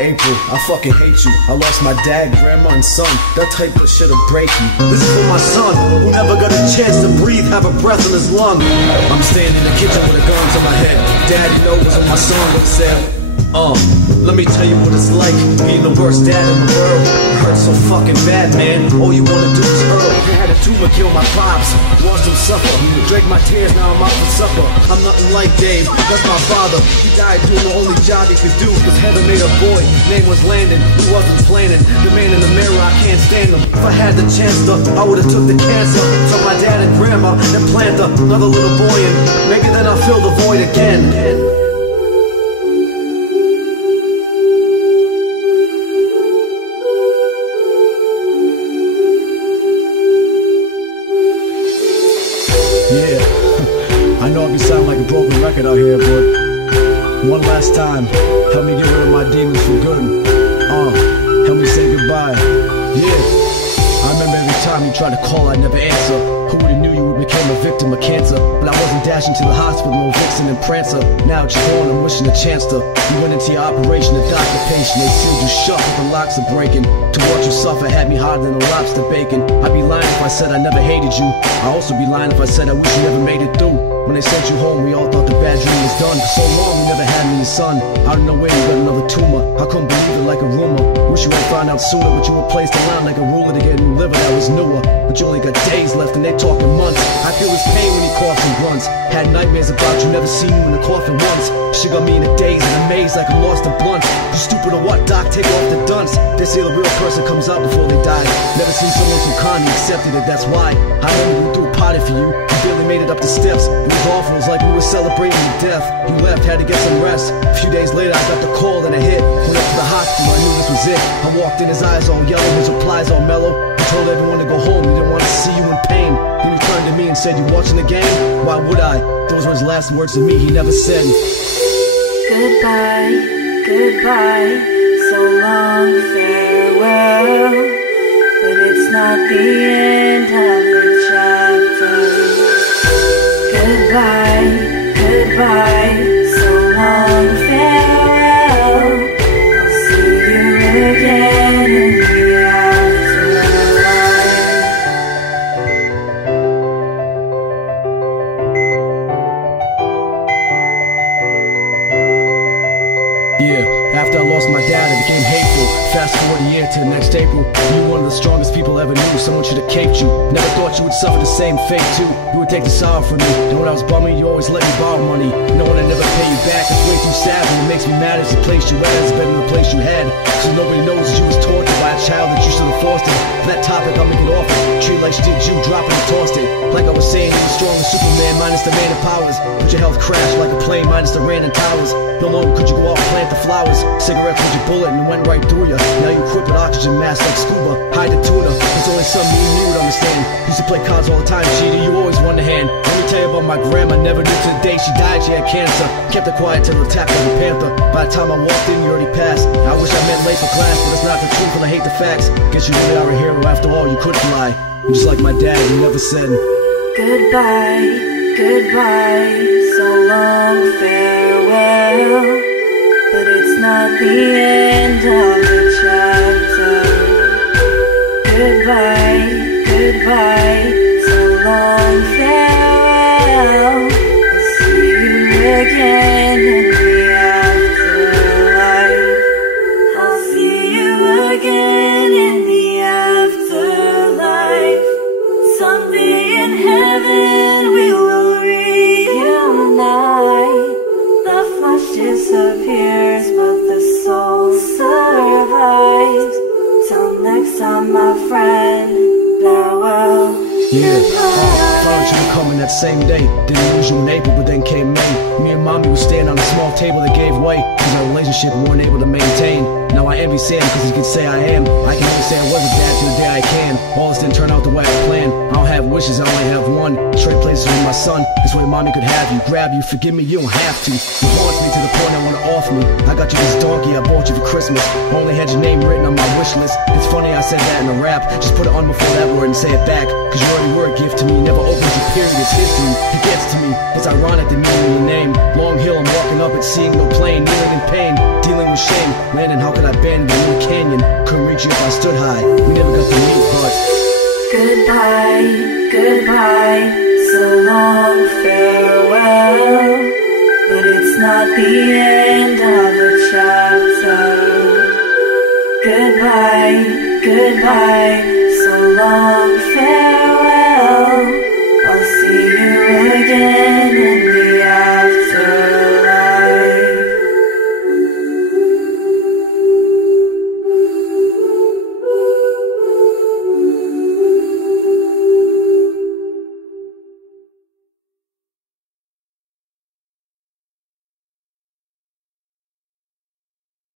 April, I fucking hate you. I lost my dad, grandma, and son. That type of shit'll break you. This is for my son, who never got a chance to breathe, have a breath in his lung. I'm standing in the kitchen with a gun to my head. Dad knows when my son would say, let me tell you what it's like being the worst dad in the world. It hurts so fucking bad, man. All you wanna do is hurl. I had a tumor kill my pops, watched him suffer, drank my tears, now I'm out for supper. I'm nothing like Dave, that's my father. He died doing the only job he could do, cause heaven made a boy, name was Landon. He wasn't planning, the man in the mirror, I can't stand him. If I had the chance to, I would've took the cancer from my dad and grandma and planted another little boy in. Maybe then I'll fill the void again. Yeah, I know I be sounding like a broken record out here, but one last time, help me get rid of my demons for good. Help me say goodbye. Yeah, I remember every time you tried to call, I'd never answer. Who would've knew you would become a victim of cancer? But I wasn't dashing to the hospital, no Vixen and Prancer. Now that you're gone, I'm wishing a chance to. You went into your operation, the doctor patient, they sealed you shut with the locks are breaking. To watch you suffer had me harder than a lobster bacon. I'd be lying if I said I never hated you. I'd also be lying if I said I wish you never made it through. When they sent you home, we all thought the bad dream was done. For so long, you never had me, your son. Out of nowhere, you got another tumor. I couldn't believe it like a rumor. Wish you would find out sooner, but you were placed around like a ruler to get a new liver that was newer. But you only got days left and they're talking months. I feel his pain when he coughs and grunts. Had nightmares about you, never seen you in the coffin once. Shit got me in a daze and a maze like I'm lost in blunt. You stupid or what, doc? Take off the dunce. They say the real person comes out before they die. Never seen someone so kind, he accepted it, that's why. I remember we threw a party for you. You barely made it up the steps. It was awful, it was like we were celebrating your death. You left, had to get some rest. A few days later, I got the call and a hit. Went up to the hospital, I knew this was it. I walked in, his eyes all yellow, his replies all mellow. He told everyone to go home, he didn't want to see you in pain. Then he turned to me and said, "You watching the game?" Why would I? Those were his last words to me, he never said goodbye, goodbye, so long, farewell. But it's not the end of the chapter. Goodbye, goodbye, so long, farewell. I'll see you again in the afterlife. Yeah, after I lost my dad, I became hateful. Fast forward a year to the next April. You were one of the strongest people I ever knew. Someone should have caped you. Never thought you would suffer the same fate too. You would take the sorrow from me. And when I was bumming, you always let me borrow money. Knowing I never pay you back, it's way too sad. And it makes me mad as the place you had is better than the place you had. So nobody knows that you was tortured by a child that you should have fostered. For that topic, I'll make it off. Treat like did you, drop it and tossed it. Like I was saying, you were strong as Superman minus the man of powers. But your health crashed like a plane minus the random towers. No longer could you go out and plant the flowers. Cigarettes with your bullet and it went right through you. Now you equipped with oxygen masks like scuba. Hide the tuna, it's only something you would understand. Used to play cards all the time, cheater, you always won the hand. Let me tell you about my grandma, never knew to the day she died, she had cancer. Kept it quiet till the attack of the panther. By the time I walked in, you already passed. I wish I meant late for class, but it's not the truth and I hate the facts. Guess you really are a hero, after all you could fly. And just like my dad, you never said goodbye, goodbye, so long, farewell. But it's not the end of the chapter. Goodbye, goodbye, so long, farewell. I'll see you again in the afterlife. I'll see you again in the afterlife. Someday in heaven we will reunite. The flesh disappears, but the soul survives. Till next time, my friend, farewell. yeah, found you coming that same day. Didn't lose you in April, but then came May. Me and mommy was standing on a small table that gave way, cause our relationship we weren't able to maintain. Now I envy Sam cause he can say I am. I can only say I wasn't bad till the day I can. All this didn't turn out the way I planned. I don't have wishes, I only have one. Trade places with my son, this way mommy could have you. Grab you, forgive me, you don't have to. It haunts me to to the point I wanna off me. I got you this donkey I bought you for Christmas. Only had your name written on my wish list. It's funny I said that in a rap. Just put it on before that word and say it back. Cause you already were a gift to me. Never opened your period, it's history. It gets to me. It's ironic the meaning of your name. Long hill, I'm walking up it, seeing no plane. Kneeling in pain, dealing with shame. Landon, how could I bend in a canyon? Couldn't reach you if I stood high. We never got to meet, but goodbye, goodbye, so long, farewell. But it's not the end of a chapter. Goodbye, goodbye.